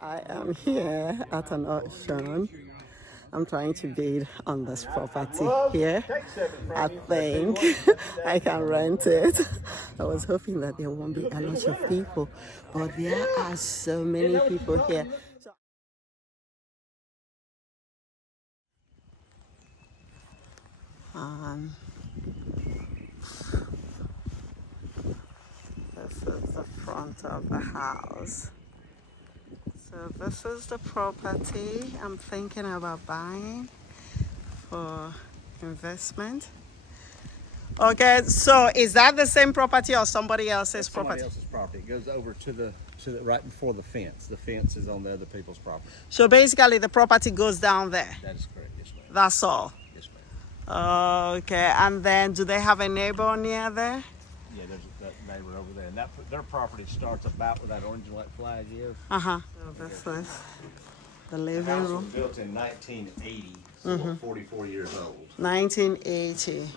I am here at an auction. I'm trying to bid on this property here. I think I can rent it. I was hoping that there won't be a lot of people, but there are so many people here. This is the front of the house. So this is the property I'm thinking about buying for investment. Okay, so is that the same property or somebody else's property? Somebody else's property. It goes over to the right before the fence. The fence is on the other people's property. So basically the property goes down there. That is correct. Yes, ma'am. That's all. Yes, ma'am. Okay, and then do they have a neighbor near there? Yeah, there's that neighbor over there, and their property starts about where that orange and white flag is. So this is the living The house was room. built in 1980, so 44 years old. 1980.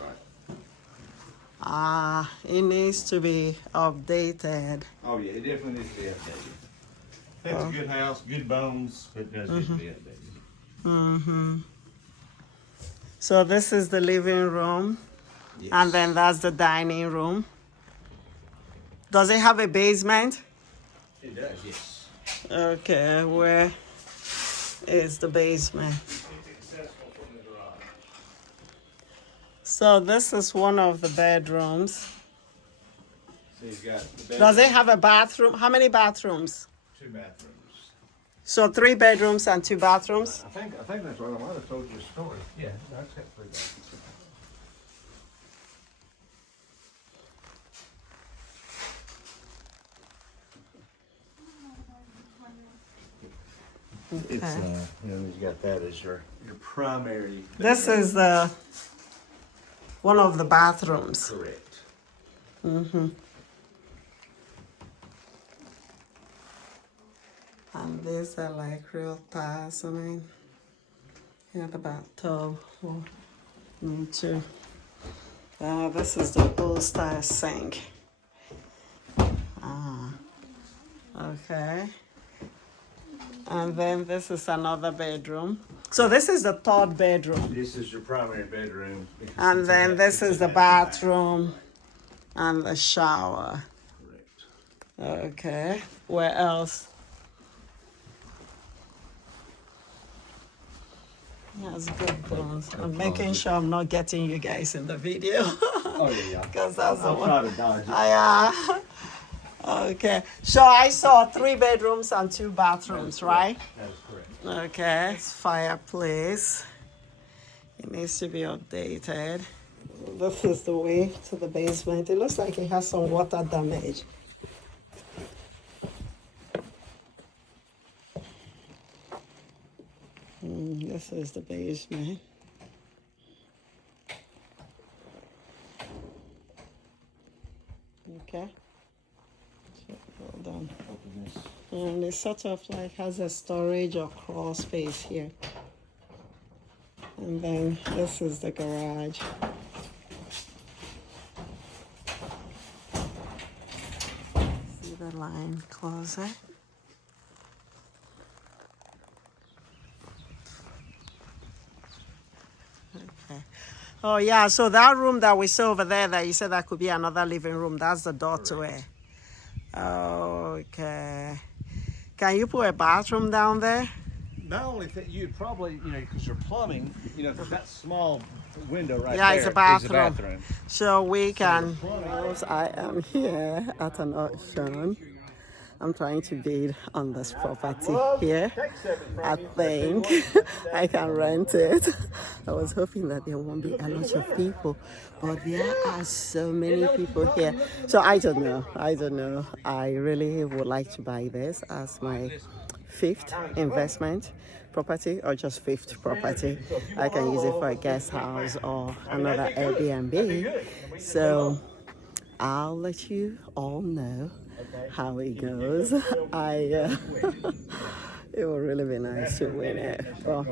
Right. It needs to be updated. Oh yeah, it definitely needs to be updated. It's a good house, good bones. It does need to be updated. So this is the living room, Yes. and then that's the dining room. Does it have a basement? It does, yes. Okay, where is the basement? It's accessible from the garage. So this is one of the bedrooms. So you've got the bedroom, Does it have a bathroom? How many bathrooms? 2 bathrooms. So 3 bedrooms and 2 bathrooms? I think that's right. I might have told you a story. Yeah, that's got 3 bathrooms. It's you got that as your primary. This is one of the bathrooms. Correct. And these are like real tiles. I mean, yeah, the bathtub. Me too. This is the old style sink. Okay. And then this is another bedroom. So this is the 3rd bedroom. This is your primary bedroom. And then this is the bathroom and the shower. Correct. Okay. Where else? That's good bones. I'm making sure I'm not getting you guys in the video. Oh yeah. Because that's the I'll one. try to dodge it. Okay. So I saw 3 bedrooms and 2 bathrooms, right? That is correct. Okay. It's fireplace. It needs to be updated. This is the way to the basement. It looks like it has some water damage. This is the basement. Okay. So, hold on. Open this. And it sort of like has a storage or crawl space here. And then this is the garage. See the line closet? Okay. Oh yeah, so that room that we saw over there that you said that could be another living room, that's the door to it. Okay. Can you put a bathroom down there? Not only that, you'd probably, because your plumbing, that small window right Yeah, there it's a bathroom. is a bathroom. So we can. I am here at an auction. I'm trying to bid on this property here. I think I can rent it. I was hoping that there won't be a lot of people, but there are so many people here. So I don't know. I really would like to buy this as my 5th investment property, or just 5th property. I can use it for a guest house or another Airbnb. So I'll let you all know how it goes. It would really be nice to win it. But,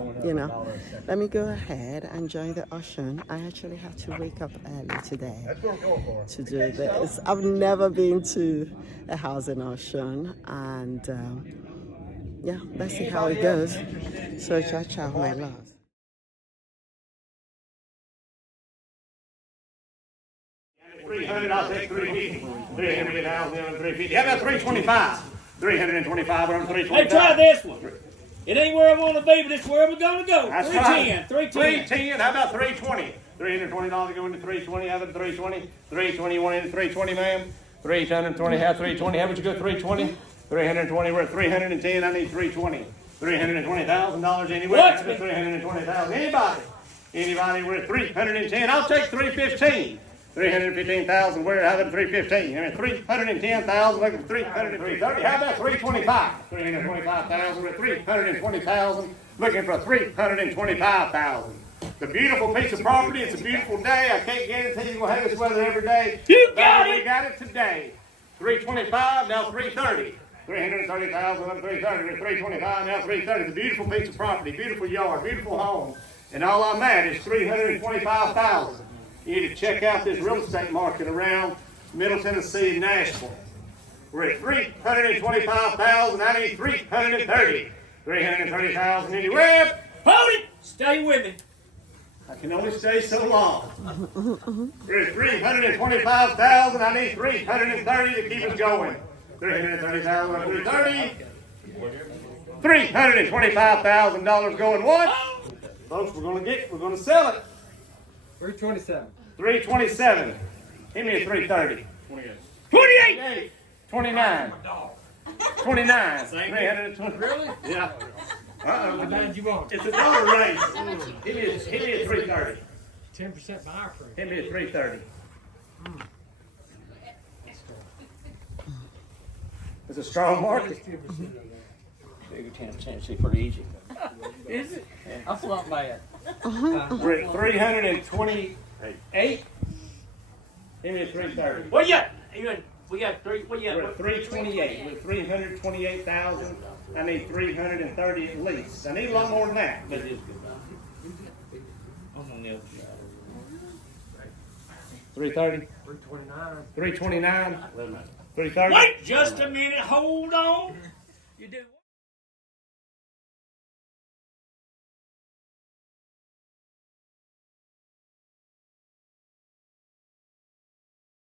let me go ahead and join the auction. I actually have to wake up early today to do this. I've never been to a housing auction, and yeah, let's see how it goes. So, ciao, ciao, my loves. I'll take 350. 300,000, 350. How about 325? 325 on 325. Hey, try this one. It ain't where I want to be, but it's where we're going to go. That's 310. right. 310. 310. How about 320? $320 go into 320. How about 320? 321 into 320, ma'am. 320. How 320? How would you go 320? 320. We're at 310. I need 320. $320,000 anyway. What? 320,000. Anybody? We're at 310. I'll take 315. 315,000. Where? How about 315? I mean 310,000. Look at 330. How about 325? 325,000. We're at 320,000. Looking for 325,000. It's a beautiful piece of property. It's a beautiful day. I can't guarantee you're gonna have this weather every day. You got it. We got it today. 325 now 330. 330,000 up 330. 325 now 330. It's a beautiful piece of property. Beautiful yard. Beautiful home. And all I'm at is 325,000. You need to check out this real estate market around Middle Tennessee and Nashville. We're at 325,000. I need 330. 330,000 anywhere. Hold it. Stay with me. I can only stay so long. We're at 325,000. I need 330 to keep us going. 330,000. 330. $325,000 going once. Folks, we're gonna sell it. 327. 327. Give me a 330. 28. 29. 29. 320. Really? Yeah. Uh-oh. How bad you want? It's a dollar raise. Give me a 330. 10% buyer free. Give me a 330. It's a strong market. 10% is pretty easy. Is it? That's not bad. We're at 328. Give me a 330. What you got? We got three. What you We're got? at 328. We're 328,000. I need 330 at least. I need a lot more than that. But I'm on the other side. 330. 329. 329. 330. Wait just a minute. Hold on. You do.